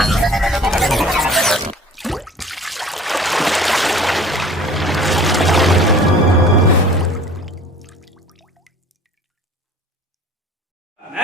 मैं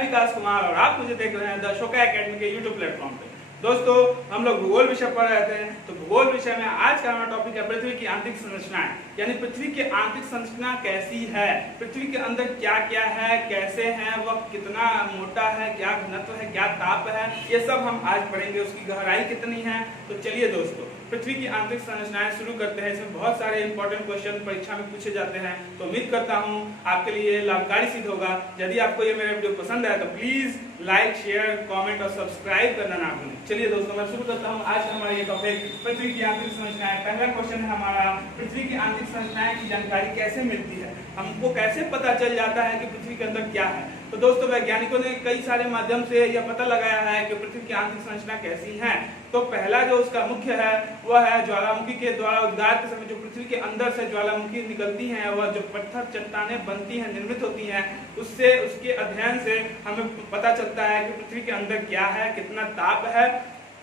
विकास कुमार और आप मुझे देख रहे हैं द शोका एकेडमी के यूट्यूब प्लेटफॉर्म पे। दोस्तों, हम लोग भूगोल विषय पढ़ रहे थे। तो भूगोल विषय में आज का हमारा टॉपिक है पृथ्वी की आंतरिक संरचनाएं, यानी पृथ्वी की आंतरिक संरचना कैसी है, पृथ्वी के अंदर क्या क्या है, कैसे है, वह कितना मोटा है, क्या घनत्व है, क्या ताप है, ये सब हम आज पढ़ेंगे। उसकी गहराई कितनी है। तो चलिए दोस्तों, पृथ्वी की आंतरिक संरचनाएं शुरू करते हैं। इसमें बहुत सारे इंपॉर्टेंट क्वेश्चन परीक्षा में पूछे जाते हैं। तो उम्मीद करता हूं आपके लिए लाभकारी सिद्ध होगा। यदि आपको ये मेरा वीडियो पसंद आया तो प्लीज लाइक, शेयर, कमेंट और सब्सक्राइब करना ना भूलें। चलिए दोस्तों, मैं शुरू करता हूं आज हमारा ये टॉपिक पृथ्वी की आंतरिक संरचनाएं। पहला क्वेश्चन है हमारा, पृथ्वी की आंतरिक संरचनाएं की जानकारी कैसे मिलती है, हमको कैसे पता चल जाता है कि पृथ्वी के अंदर क्या है। तो दोस्तों, वैज्ञानिकों ने कई सारे माध्यम से यह पता लगाया है कि पृथ्वी की आंतरिक संरचना कैसी है। तो पहला जो उसका मुख्य है वह है ज्वालामुखी के द्वारा उद्गार के समय जो पृथ्वी के अंदर से ज्वालामुखी निकलती हैं, वह जो पत्थर चट्टानें बनती हैं, निर्मित होती हैं, उससे उसके अध्ययन से हमें पता चलता है कि पृथ्वी के अंदर क्या है, कितना ताप है।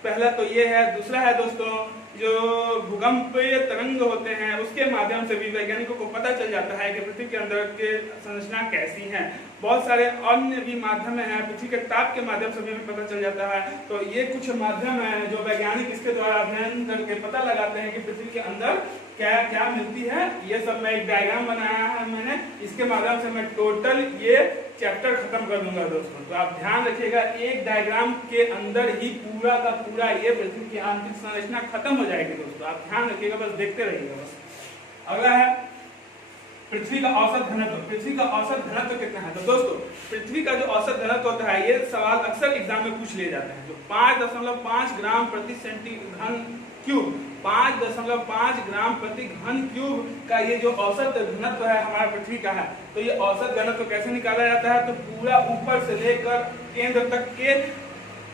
पहला तो ये है। दूसरा है दोस्तों, जो भूकंपीय तरंग होते हैं उसके माध्यम से भी वैज्ञानिकों को पता चल जाता है कि पृथ्वी के अंदर के संरचना कैसी है। बहुत सारे अन्य भी माध्यम हैं, पृथ्वी के ताप के माध्यम से भी हमें पता चल जाता है। तो ये कुछ माध्यम है जो वैज्ञानिक इसके द्वारा अध्ययन करके पता लगाते हैं कि पृथ्वी के अंदर क्या क्या मिलती है। ये सब मैं एक डायग्राम बनाया है मैंने, इसके माध्यम से मैं टोटल ये चैप्टर खत्म कर दूंगा दोस्तों। तो आप ध्यान रखिएगा, एक डायग्राम के अंदर ही पूरा का पूरा ये पृथ्वी की आंतरिक संरचना खत्म हो जाएगी दोस्तों। आप ध्यान रखिएगा, बस देखते रहिएगा बस। अगला है पृथ्वी का औसत घनत्व। पृथ्वी का औसत घनत्व कितना है। तो दोस्तों, पृथ्वी का जो औसत घनत्व होता है, ये सवाल अक्सर एग्जाम में पूछ लिए जाते हैं। जो 5.5 ग्राम प्रति घन क्यूब, 5.5 ग्राम प्रति घन क्यूब का ये जो औसत घनत्व है हमारा पृथ्वी का है। तो ये औसत घनत्व कैसे निकाला जाता है। तो पूरा ऊपर से लेकर केंद्र तक के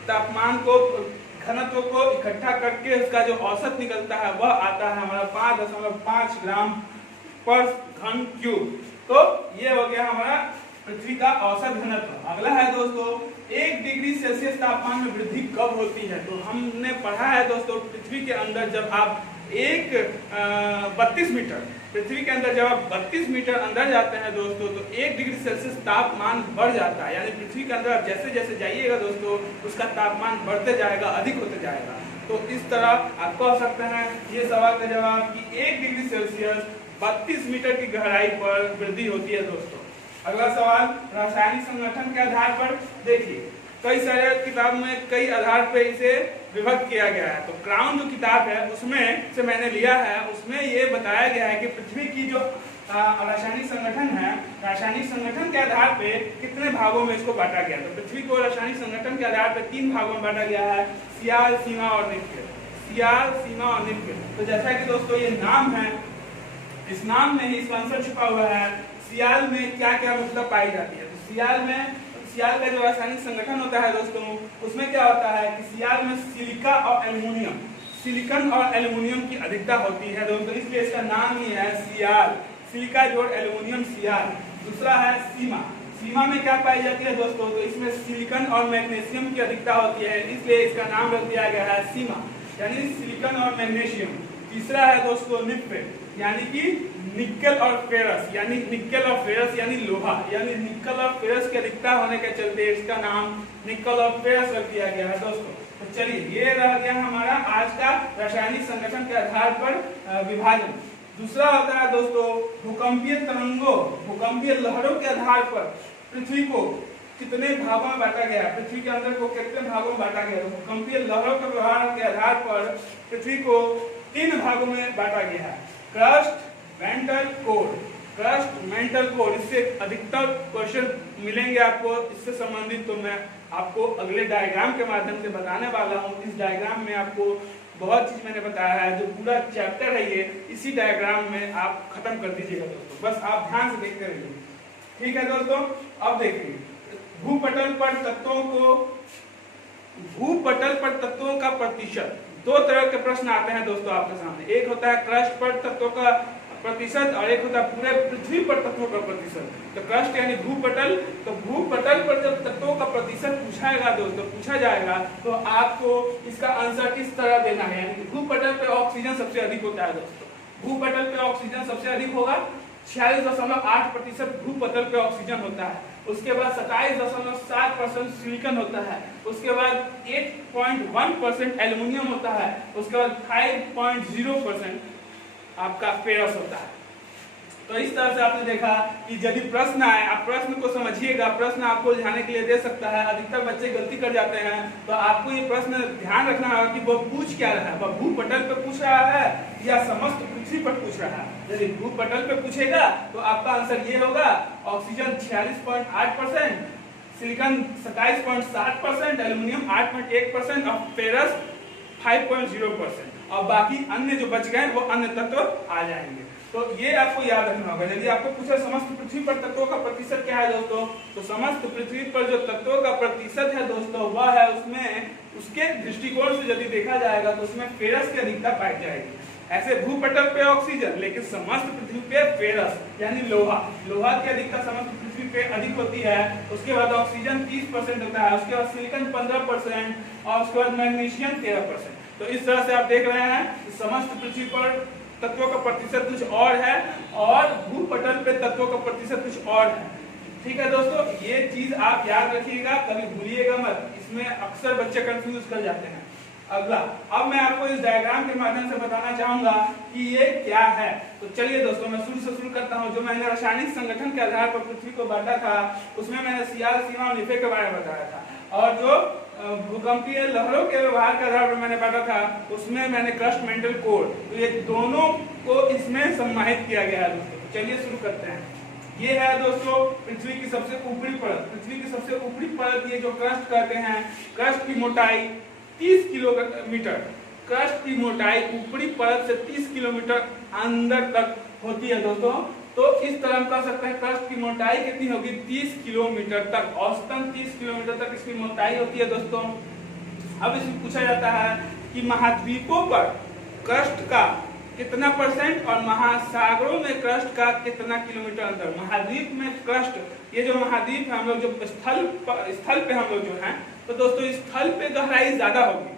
तापमान को, घनत्व को इकट्ठा करके उसका जो औसत निकलता है वह आता है हमारा 5.5 ग्राम पर घन क्यूब। तो ये हो गया हमारा पृथ्वी का औसत घनत्व। अगला है दोस्तों, 1 डिग्री सेल्सियस तापमान में वृद्धि कब होती है। तो हमने पढ़ा है दोस्तों, पृथ्वी के अंदर जब आप 32 मीटर, पृथ्वी के अंदर जब आप 32 मीटर अंदर जाते हैं दोस्तों, तो 1 डिग्री सेल्सियस तापमान बढ़ जाता है। यानी पृथ्वी के अंदर आप जैसे जैसे जाइएगा दोस्तों, उसका तापमान बढ़ते जाएगा, अधिक होते जाएगा। तो इस तरह आप कह सकते हैं ये सवाल का जवाब कि 1 डिग्री सेल्सियस 32 मीटर की गहराई पर वृद्धि होती है दोस्तों। अगला सवाल, रासायनिक संगठन के आधार पर देखिए, कई सारे किताब में कई आधार पर इसे विभक्त किया गया है। तो क्राउन जो किताब है उसमें से मैंने लिया है, उसमें ये बताया गया है कि पृथ्वी की जो रासायनिक संगठन है, रासायनिक संगठन के आधार पे कितने भागों में इसको बांटा गया। तो पृथ्वी को रासायनिक संगठन के आधार पर 3 भागों में बांटा गया है, सियाल, सीमा और निक्ल। सियाल, सीमा और निक्ल। तो जैसा कि दोस्तों ये नाम है, इस नाम में ही इसका आंसर छुपा हुआ है। सियाल में क्या क्या मतलब पाई जाती है। तो सियाल का जो रासायनिक संगठन होता है दोस्तों, उसमें क्या होता है कि सियाल में सिलिका और एल्युमिनियम, सिलिकन और एल्युमिनियम की अधिकता होती है दोस्तों, इसलिए इसका नाम ही है सियाल। सिलिका जोड़ एल्युमिनियम, सियाल। दूसरा है सीमा। सीमा में क्या पाई जाती है दोस्तों, तो इसमें सिलिकन और मैग्नीशियम की अधिकता होती है, इसलिए इसका नाम रख दिया गया है सीमा, यानी सिलिकन और मैग्नीशियम। तीसरा है दोस्तों निक्ल, यानी कि निकल और फेरस, यानी निकल और फेरस यानी लोहा, यानी निकल और फेरस की अधिकता होने के चलते इसका नाम निकल और फेरस रख दिया गया है दोस्तों। तो चलिए, ये रह गया हमारा आज का रासायनिक संगठन के आधार पर विभाजन। दूसरा होता है दोस्तों भूकंपीय तरंगों, भूकंपीय लहरों के आधार पर पृथ्वी को कितने भागों में बांटा गया, पृथ्वी के अंदर को कितने भागों में बांटा गया। भूकंपीय लहरों के व्यवहार के आधार पर पृथ्वी को 3 भागों में बांटा गया है, crust, mental, core. Crust, mental, core, इससे अधिकतर क्वेश्चन मिलेंगे आपको इससे संबंधित। तो मैं आपको अगले डायग्राम के माध्यम से बताने वाला हूँ। इस डायग्राम में आपको बहुत चीज मैंने बताया है, जो पूरा चैप्टर है ये इसी डायग्राम में आप खत्म कर दीजिएगा दोस्तों, बस आप ध्यान से देखते रहिए। ठीक है दोस्तों, अब देखिए भूपटल पर तत्वों का प्रतिशत। 2 तरह के प्रश्न आते हैं दोस्तों आपके सामने। एक होता है क्रस्ट पर तत्वों का प्रतिशत और एक होता है पूरे पृथ्वी पर तत्वों का प्रतिशत। तो क्रस्ट यानी भूपटल, तो भूपटल पर जब तत्वों का प्रतिशत पूछाएगा दोस्तों, पूछा जाएगा तो आपको इसका आंसर किस तरह देना है। यानी भूपटल पे ऑक्सीजन सबसे अधिक होता है दोस्तों, भूपटल पे ऑक्सीजन सबसे अधिक होगा, 46.8% भूपटल पे ऑक्सीजन होता है। उसके बाद 27.7% सिलिकॉन होता है, उसके बाद 8.1% एल्युमिनियम होता है, उसके बाद 5.0% आपका फेरस होता है। तो इस तरह से आपने देखा कि यदि प्रश्न आए, आप प्रश्न को समझिएगा, प्रश्न आपको उलझाने के लिए दे सकता है। अधिकतर बच्चे गलती कर जाते हैं, तो आपको ये प्रश्न ध्यान रखना होगा कि वो पूछ क्या रहा है, वह भूपटल पे पूछ रहा है या समस्त पृथ्वी पर पूछ रहा है। यदि भूपटल पे पूछेगा तो आपका आंसर ये होगा, ऑक्सीजन 46.8%, सिलिकॉन 27.7%, एल्यूमिनियम 8.1% और फेरस 5.0%, और बाकी अन्य जो बच गए वो अन्य तत्व आ जाएंगे। तो ये आपको याद रखना होगा। यदि आपको पूछा समस्त पृथ्वी पर तत्वों का प्रतिशत क्या है दोस्तों, तो समस्त पृथ्वी पर जो तत्वों का प्रतिशत है दोस्तों वह है, उसमें उसके दृष्टिकोण से यदि देखा जाएगा तो उसमें फेरस की अधिकता पाई जाएगी। ऐसे भूपटल पे ऑक्सीजन, लेकिन समस्त पृथ्वी पे फेरस यानी लोहा, लोहा की अधिकता समस्त पृथ्वी पे अधिक होती है। उसके बाद ऑक्सीजन 30% होता है, उसके बाद सिलिकॉन 15% और उसके बाद मैग्नीशियम 13%। तो इस तरह से आप देख रहे हैं समस्त पृथ्वी पर तत्वों का प्रतिशत कुछ और है और भूपटल पे तत्वों का प्रतिशत कुछ और है। ठीक है दोस्तों, ये चीज आप याद रखिएगा, कभी भूलिएगा मत, इसमें अक्सर बच्चे कंफ्यूज कर जाते हैं। अगला, अब मैं आपको इस डायग्राम के माध्यम से बताना चाहूंगा कि ये क्या है। तो चलिए दोस्तों, मैं शुरू करता हूँ। जो मैंने रासायनिक संगठन के आधार पर पृथ्वी को बांटा था उसमें मैंने सियाल, सीमा और निफे के बारे में बताया था, और जो भूकंपीय लहरों के व्यवहार के आधार पर मैंने बांटा था उसमें मैंने क्रस्ट मेंटल कोड, तो ये दोनों को इसमें सम्मानित किया गया है दोस्तों। चलिए शुरू करते हैं। ये है दोस्तों पृथ्वी की सबसे ऊपरी परत, पृथ्वी की सबसे ऊपरी परत, ये जो क्रस्ट कहते हैं, क्रस्ट की मोटाई 30 किलोमीटर, क्रस्ट की मोटाई ऊपरी परत से 30 किलोमीटर अंदर तक होती है दोस्तों। तो इस तरह हम कह सकते हैं क्रस्ट की मोटाई कितनी होगी, 30 किलोमीटर तक, औसतन 30 किलोमीटर तक इसकी मोटाई होती है दोस्तों। अब इसमें पूछा जाता है कि महाद्वीपों पर क्रस्ट का कितना परसेंट और महासागरों में क्रस्ट का कितना किलोमीटर अंदर। महाद्वीप में क्रस्ट, ये जो महाद्वीप है, हम लोग जो स्थल पे हम लोग जो हैं, तो दोस्तों स्थल पे गहराई ज्यादा होगी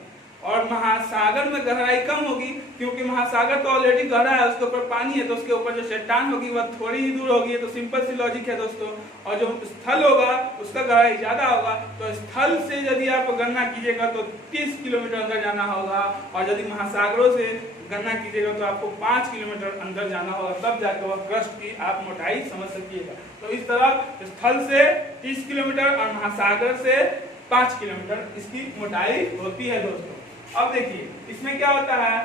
और महासागर में गहराई कम होगी, क्योंकि महासागर तो ऑलरेडी गहरा है, उसके ऊपर पानी है, तो उसके ऊपर जो चट्टान होगी वह थोड़ी ही दूर होगी। तो सिंपल सी लॉजिक है दोस्तों। और जो स्थल होगा उसका गहराई ज्यादा होगा, तो स्थल से यदि आप गणना कीजिएगा तो 30 किलोमीटर अंदर जाना होगा, और यदि महासागरों से गणना कीजिएगा तो आपको 5 किलोमीटर अंदर जाना होगा, तब जाकर वह क्रस्ट की आप मोटाई समझ सकिएगा। तो इस तरह स्थल से 30 किलोमीटर और महासागर से 5 किलोमीटर इसकी मोटाई होती है दोस्तों। अब देखिए इसमें क्या होता है,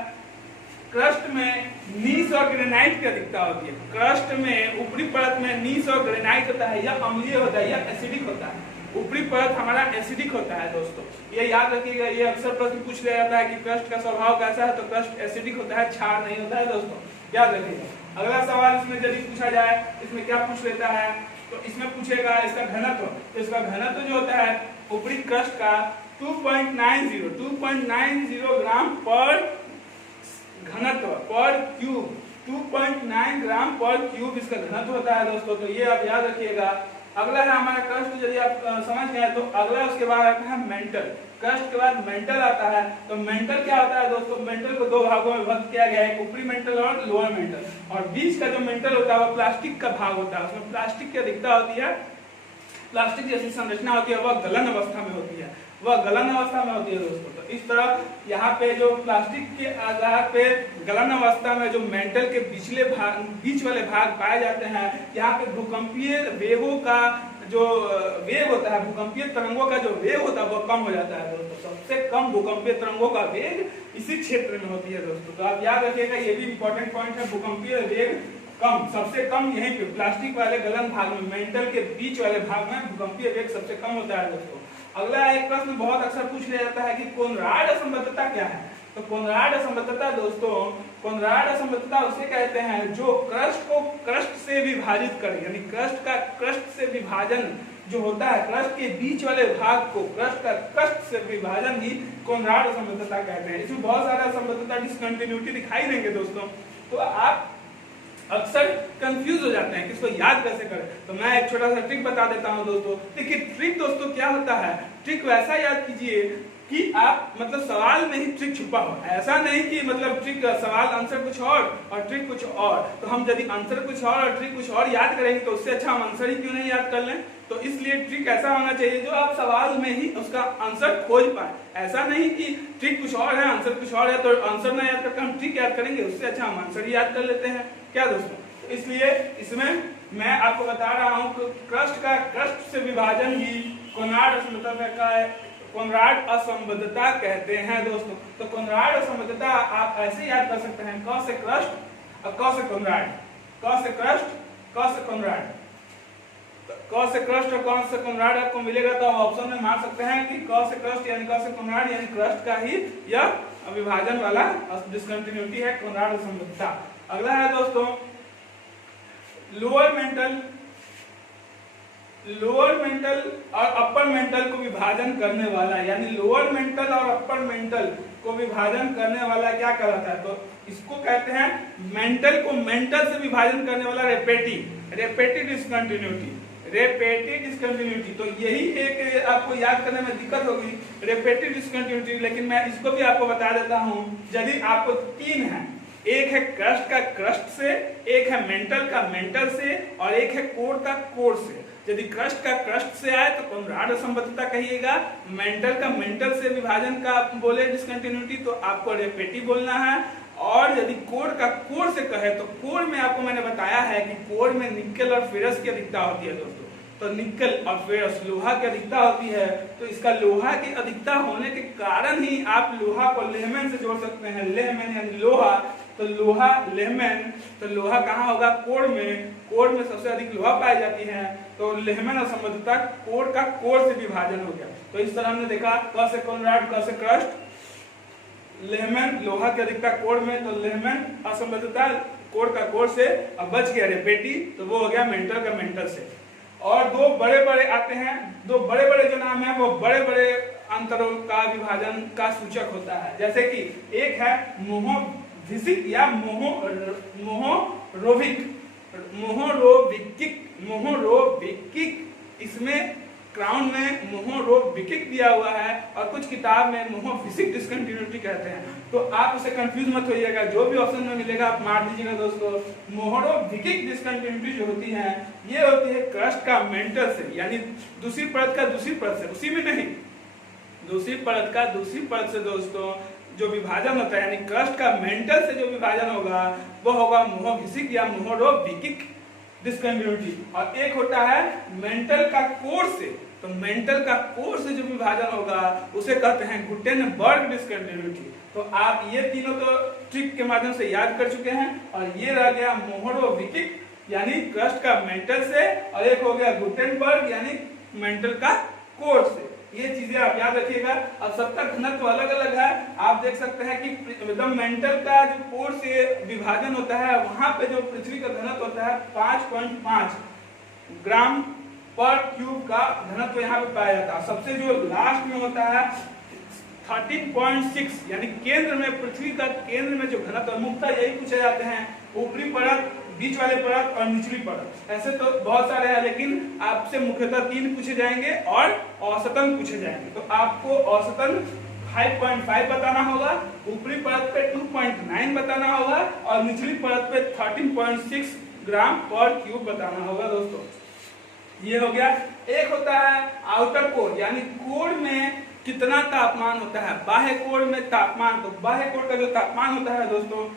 क्रस्ट में नीस और ग्रेनाइट की अधिकता होती है। क्रस्ट में ऊपरी परत में नीस और ग्रेनाइट होता है, या अम्लीय होता है या एसिडिक होता है। ऊपरी परत हमारा एसिडिक होता है दोस्तों, ये याद रखिएगा। ये अक्सर प्रश्न पूछ लिया जाता है कि क्रस्ट का स्वभाव कैसा है, तो क्रस्ट एसिडिक होता है, क्षार नहीं होता है दोस्तों, याद रखिएगा। अगला सवाल इसमें यदि पूछा जाए, इसमें क्या पूछ लेता है, तो इसमें पूछेगा इसका घनत्व। तो इसका घनत्व जो होता है ऊपरी क्रस्ट का 2.90 ग्राम पर घनत्व पर क्यूब, 2.9 ग्राम पर क्यूब इसका घनत्व होता है दोस्तों। तो ये आप याद रखिएगा। अगला है हमारा क्रस्ट, यदि आप समझ गए तो अगला उसके बाद आता है मेंटल। क्रस्ट के बाद मेंटल आता है। तो मेंटल क्या होता है दोस्तों, मेंटल को दो भागों में विभक्त किया गया है, ऊपरी मेंटल और लोअर मेंटल। और बीच का जो मेंटल होता है वो प्लास्टिक का भाग होता है, उसमें प्लास्टिक की अधिकता होती है, प्लास्टिक जैसी संरचना होती है, वह गलन अवस्था में होती है, वह गलन अवस्था में होती है दोस्तों। तो इस तरह यहाँ पे जो प्लास्टिक के आधार पे गलन अवस्था में जो मेंटल के बीच वाले भाग पाए जाते हैं, यहाँ पे भूकंपीय वेगों का जो वेग होता है, भूकंपीय तरंगों का जो वेग होता है वो कम हो जाता है दोस्तों। सबसे कम भूकंपीय तरंगों का वेग इसी क्षेत्र में होती है दोस्तों। तो आप याद रखिएगा, ये भी इंपॉर्टेंट पॉइंट है, भूकंपीय वेग कम, सबसे कम यहीं पे प्लास्टिक वाले गलन भाग में, मेंटल के बीच वाले भाग में भूकंपीय वेग सबसे कम होता है दोस्तों। अगला एक प्रश्न बहुत अक्सर पूछ लिया जाता है कि कोनराड असंबद्धता क्या है। तो कोनराड असंबद्धता दोस्तों, कोनराड असंबद्धता उसे कहते हैं जो क्रस्ट को क्रस्ट से विभाजित करे, यानी क्रस्ट का क्रस्ट से विभाजन जो होता है, क्रस्ट के बीच वाले भाग को क्रस्ट का क्रस्ट से विभाजन ही कोनराड असंबद्धता कहते हैं। इसमें बहुत सारा असंबद्धता, डिसकंटिन्यूटी दिखाई देंगे दोस्तों। तो आप अक्सर कंफ्यूज हो जाते हैं कि इसको याद कैसे करें। तो मैं एक छोटा सा ट्रिक बता देता हूं दोस्तों। देखिए ट्रिक दोस्तों क्या होता है, ट्रिक वैसा याद कीजिए कि आप मतलब सवाल में ही ट्रिक छुपा हो। ऐसा नहीं कि मतलब ट्रिक सवाल आंसर कुछ और ट्रिक कुछ और। तो हम यदि आंसर कुछ और ट्रिक कुछ और याद करेंगे तो उससे अच्छा हम आंसर ही क्यों नहीं याद कर लें। तो इसलिए ट्रिक ऐसा होना चाहिए जो आप सवाल में ही उसका आंसर खोज पाए। ऐसा नहीं कि ट्रिक कुछ और है आंसर कुछ और है तो आंसर ना याद करके हम ट्रिक याद करेंगे, उससे अच्छा हम आंसर ही याद कर लेते हैं क्या दोस्तों। तो इसलिए इसमें मैं आपको बता रहा हूं कि क्रस्ट से विभाजन ही कोनराड असंबद्धता कहते हैं दोस्तों। तो कोनराड असंबद्धता आप ऐसे याद कर सकते हैं, क से क्रस्ट और क से कोनराड, क से क्रस्ट क से कोनराड, क से क्रस्ट और क से कोनराड आपको मिलेगा तो आप ऑप्शन में मार सकते हैं कि क से क्रस्ट यानी क से कोनराड यानी क्रस्ट का ही यह विभाजन वाला डिस्कंटिन्यूटी है, कोनराड असंबद्धता। अगला है दोस्तों लोअर मेंटल और अपर मेंटल को विभाजन करने वाला, यानी लोअर मेंटल और अपर मेंटल को विभाजन करने वाला क्या कहलाता है। तो इसको कहते हैं मेंटल को मेंटल से विभाजन करने वाला रेपेटिव डिस्कंटिन्यूटी। तो यही एक आपको याद करने में दिक्कत होगी रेपेटिव डिस्कंटिन्यूटी, लेकिन मैं इसको भी आपको बता देता हूं। यदि आपको तीन है, एक है क्रस्ट का क्रस्ट से, एक है मेंटल का मेंटल से और एक है कोर का कोर से। यदि क्रस्ट का क्रस्ट से आए तो कोनराड असंबद्धता कहिएगा, मेंटल का मेंटल से विभाजन का बोले डिस्कंटिन्यूटी तो आपको रेपेटिव बोलना है, और यदि कोर का कोर से कहे तो कोर में आपको मैंने बताया है कि कोर में निकेल और फेरस की अधिकता होती है दोस्तों। तो निकेल और फेरस लोहा की अधिकता होती है, तो इसका लोहा की अधिकता होने के कारण ही आप लोहा को लेहमैन से जोड़ सकते हैं। लेहमैन यानी लोहा, तो लोहा लेहमैन, तो लोहा कहाँ होगा कोर में सबसे अधिक लोहा पाई जाती है। तो लेहमैन असंबद्धता कोर का कोर से विभाजन हो गया। तो इस तरह हमने देखा क से कोनराड क से क्रस्ट, लेहमैन लोहा की अधिकता कोर में, तो लेहमैन असंबद्धता कोर का कोर से, अब बच गया रेपेटिव, तो वो हो गया मेंटल का मेंटल से। और दो बड़े बड़े आते हैं, दो बड़े बड़े जो नाम है वो बड़े बड़े अंतरों का विभाजन का सूचक होता है। जैसे कि एक है मोहोविसिक या मोहोरोविकिक, इसमें क्राउन में मोहोरोविकिक दिया हुआ है और कुछ किताब में मोहोविसिक डिस्कंटिन्यूटी कहते हैं। तो आप उसे कंफ्यूज मत होइएगा, जो भी ऑप्शन में मिलेगा आप मार दीजिएगा दोस्तों। मोहोरोविकिक डिस्कंटिन्यूटी जो होती है ये होती है क्रस्ट का मेंटल से, यानी दूसरी परत का दूसरी परत से, उसी में नहीं दूसरी परत का दूसरी परत से दोस्तों जो विभाजन होता है, यानी क्रस्ट का मेंटल से जो विभाजन होगा वो होगा मोहोविसिक या मोहोरोविकिक डिस्कंटिन्यूटी। और एक होता है मेंटल का कोर से, तो मेंटल का कोर से जो विभाजन होगा उसे कहते हैं गुटेनबर्ग डिस्कंटिन्यूटी। तो आप ये तीनों तो ट्रिक के माध्यम से याद कर चुके हैं, और ये रह गया मोहोरोविकिक यानी क्रस्ट का मेंटल से, और एक हो गया गुटेनबर्ग यानी मेंटल का कोर से। ये चीजें आप याद रखिएगा। अब सबका घनत्व अलग अलग है, आप देख सकते हैं कि एकदम मेंटल का जो कोर से विभाजन होता है वहां पे जो पृथ्वी का घनत्व होता है 5.5 ग्राम पर क्यूब का घनत्व यहाँ पे पाया जाता है। सबसे जो लास्ट में होता है 13.6, यानी केंद्र में, पृथ्वी का केंद्र में जो घनत्व, मुख्यतः यही पूछे जाते हैं, ऊपरी परत, बीच वाले परत और निचली परत। ऐसे तो बहुत सारे हैं लेकिन आपसे मुख्यतः 3 पूछे जाएंगे और औसतन पूछे जाएंगे। तो आपको औसतन 5.5 बताना होगा, ऊपरी परत पे 2.9 बताना होगा और निचली परत पे 13.6 ग्राम पर क्यूब बताना होगा दोस्तों। ये हो गया। एक होता है आउटर कोर, यानी कोर में कितना तापमान होता है, बाह्य कोर में तापमान। तो बाह्य कोर का जो तापमान होता है दोस्तों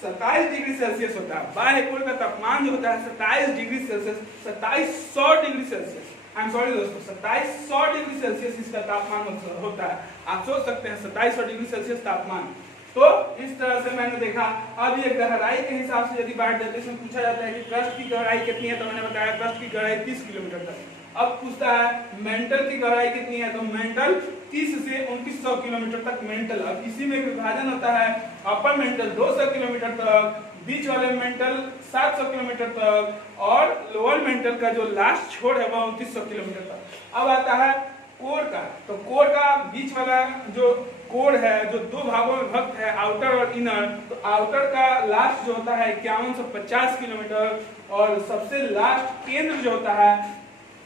27 डिग्री सेल्सियस होता है। बाह्य कोर का तापमान जो होता है 27 degree Celsius, 2700 degree Celsius, I am sorry दोस्तों, 2700 डिग्री सेल्सियस इसका तापमान होता है। आप सोच सकते हैं 2700 डिग्री सेल्सियस तापमान। तो इस तरह से मैंने देखा। अब ये गहराई के हिसाब से यदि बात करते हैं, पूछा जाता है कि क्रस्ट की गहराई कितनी है, तो मैंने बताया क्रस्ट की गहराई 30 किलोमीटर तक। अब पूछता है मेंटल की गहराई कितनी है, तो मेंटल 30 से 2900 किलोमीटर तक मेंटल। अब इसी में विभाजन होता है, अपर मेंटल 200 किलोमीटर तक, बीच वाले मेंटल 700 किलोमीटर तक और लोअर मेंटल का जो लास्ट छोर है वह 2900 किलोमीटर तक। अब आता है कोर का, तो कोर का बीच वाला जो कोर है जो दो भागों में विभक्त है, आउटर और इनर। तो आउटर का लास्ट जो होता है 5150 किलोमीटर और सबसे लास्ट केंद्र जो होता है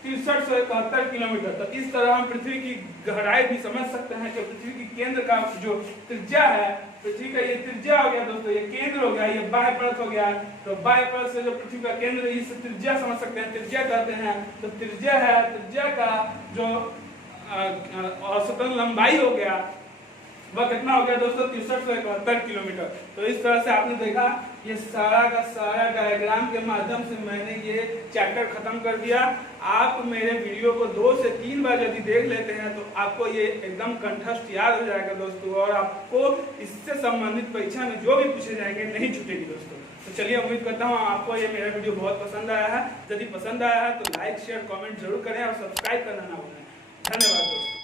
6371 किलोमीटर। तो इस तरह हम पृथ्वी की गहराई भी समझ सकते हैं कि पृथ्वी की केंद्र का जो त्रिज्या है, पृथ्वी का ये त्रिज्या हो गया दोस्तों, ये केंद्र हो गया, ये बाह्य परत हो गया। तो बाह्य परत से जो पृथ्वी का केंद्र है इससे त्रिज्या समझ सकते हैं, त्रिज्या कहते हैं। तो त्रिज्या है, त्रिज्या का जो औसतन लंबाई हो गया वह कितना हो गया दोस्तों 6371 किलोमीटर। तो इस तरह से आपने देखा ये सारा का सारा डायग्राम के माध्यम से मैंने ये चैप्टर खत्म कर दिया। आप मेरे वीडियो को 2 से 3 बार यदि देख लेते हैं तो आपको ये एकदम कंठस्थ याद हो जाएगा दोस्तों, और आपको इससे संबंधित परीक्षा में जो भी पूछे जाएंगे नहीं छूटेगी दोस्तों। तो चलिए उम्मीद करता हूँ आपको ये मेरा वीडियो बहुत पसंद आया है। यदि पसंद आया है तो लाइक शेयर कमेंट जरूर करें और सब्सक्राइब करना ना भूलें। धन्यवाद दोस्तों।